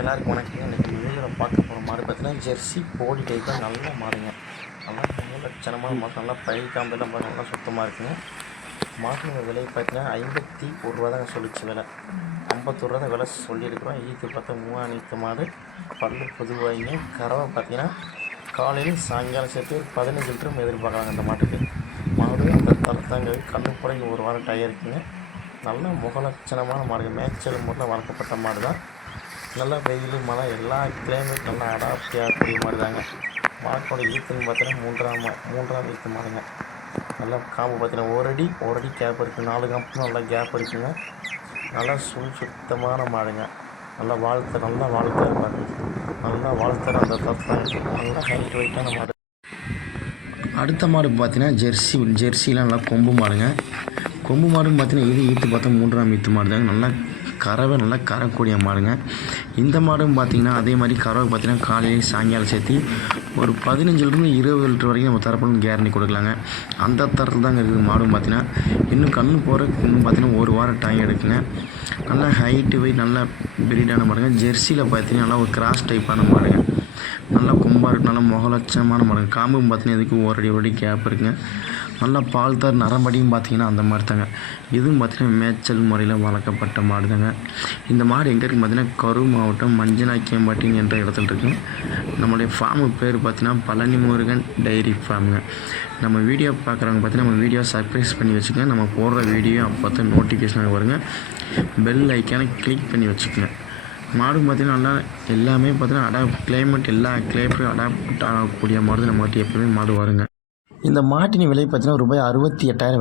எல்லாருக்கும் வணக்கம் இன்றைக்கி வீடியோவில் பார்க்க போகிற மாடு பார்த்தீங்கன்னா ஜெர்சி போடி தான் நல்ல மாடுங்க. நல்லா நல்ல லட்சணமான நல்லா பயிர் காம்பெல்லாம் பாருங்க நல்லா சுத்தமாக இருக்குங்க. மாட்டினோட விலை பார்த்தீங்கன்னா ஐம்பத்தி ஒரு ரூபா தாங்க சொல்லிச்சு விலை. ஐம்பத்தொரு ரூபா தான் விலை சொல்லியிருக்கிறோம். ஈத்து பார்த்தா மூணாம் மாடு பல்லு பொதுவாகிங்க கறவை பார்த்தீங்கன்னா காலையில் சாயங்காலம் சேர்த்து ஒரு பதினஞ்சு லிட்டரும் எதிர்பார்க்கலாங்க அந்த மாட்டுக்கு. மாடு அந்த தரத்தாங்க கண்ணு புடங்கி ஒரு வாரம் டயர் இருக்குங்க நல்ல முகலட்சணமான மாடுங்க. மேய்ச்சல் முறையில் வளர்க்கப்பட்ட மாடு தான் நல்லா வெயில் மழை எல்லா கிளைமேட் நல்லா அடாப்டியாக கூடிய மாதிரி தாங்க மாட்டோட ஈத்துன்னு பார்த்தீங்கன்னா மூன்றாம் மூன்றாம் ஈத்து மாடுங்க. நல்லா காம்பு பார்த்தீங்கன்னா ஒரு அடி ஒரு அடி கேப் இருக்குது நாலு காம்பும் நல்லா கேப் இருக்குங்க. நல்லா சுள் சுத்தமான மாடுங்க. நல்லா வாழ்த்து நல்லா வாழ்த்து மாடு நல்லா வாழ்த்துற அந்த தத்தாங்க நல்லா ஹைட் வெயிட்டான மாடு. அடுத்த மாடு பார்த்தீங்கன்னா ஜெர்சி ஜெர்சிலாம் நல்லா கொம்பு மாடுங்க. கொம்பு மாடுன்னு பார்த்தீங்கன்னா இது ஈத்து பார்த்தா மூன்றாம் ஈத்து மாடு தாங்க நல்லா கறவை நல்லா கறக்கூடிய மாடுங்க. இந்த மாடும் பார்த்தீங்கன்னா அதே மாதிரி கறவை பார்த்தீங்கன்னா காலையிலேயும் சாயங்காலம் சேர்த்து ஒரு பதினஞ்சுலேருந்து இருபது லிட்டர் வரைக்கும் நம்ம தரப்பணும் கேரண்டி கொடுக்கலாங்க. அந்த தரத்தில் தாங்க இருக்குது மாடும் பார்த்திங்கன்னா இன்னும் கண்ணு போகிற இன்னும் பார்த்தீங்கன்னா ஒரு வாரம் டைம் எடுக்குங்க. நல்லா ஹைட்டு வெயிட் நல்லா பிரீடான மாடுங்க. ஜெர்சியில் பார்த்திங்கன்னா நல்லா ஒரு கிராஸ் டைப்பான மாடுங்க. நல்லா கொம்பாக இருக்கு நல்லா முகலட்சமான மாடுங்க. காம்பும் பார்த்தீங்கன்னா இதுக்கு ஒரு அடி ஒரு அடி கேப் இருக்குங்க. நல்லா பால் தர் நரம்படியும் பார்த்தீங்கன்னா அந்த மாதிரி தாங்க. இதுவும் பார்த்திங்கன்னா மேய்ச்சல் முறையில் வளர்க்கப்பட்ட மாடு தாங்க. இந்த மாடு எங்கே இருக்குது பார்த்தீங்கன்னா கரூர் மாவட்டம் மஞ்சனாக்கியம்பட்டி என்ற இடத்துல இருக்குங்க நம்மளுடைய ஃபார்மு பேர் பார்த்தீங்கன்னா பழனி முருகன் டைரி ஃபார்முங்க நம்ம வீடியோ பார்க்குறவங்க பார்த்தீங்கன்னா நம்ம வீடியோ சர்ப்ரைஸ் பண்ணி வச்சுக்கோங்க. நம்ம போடுற வீடியோ அப்போ பார்த்து நோட்டிஃபிகேஷன் வருங்க. பெல் ஐக்கானை கிளிக் பண்ணி வச்சுக்கோங்க. மாடு பார்த்திங்கன்னா நல்லா எல்லாமே பார்த்திங்கன்னா அடாப்ட் கிளைமேட் எல்லா கிளைமேட்டும் அடாப்ட் ஆகக்கூடிய மாடு நம்ம எப்போவுமே மாடு வருங்க. இந்த மாட்டின் விலை பார்த்தீங்கன்னா ரூபாய் அறுபத்தி எட்டாயிரம்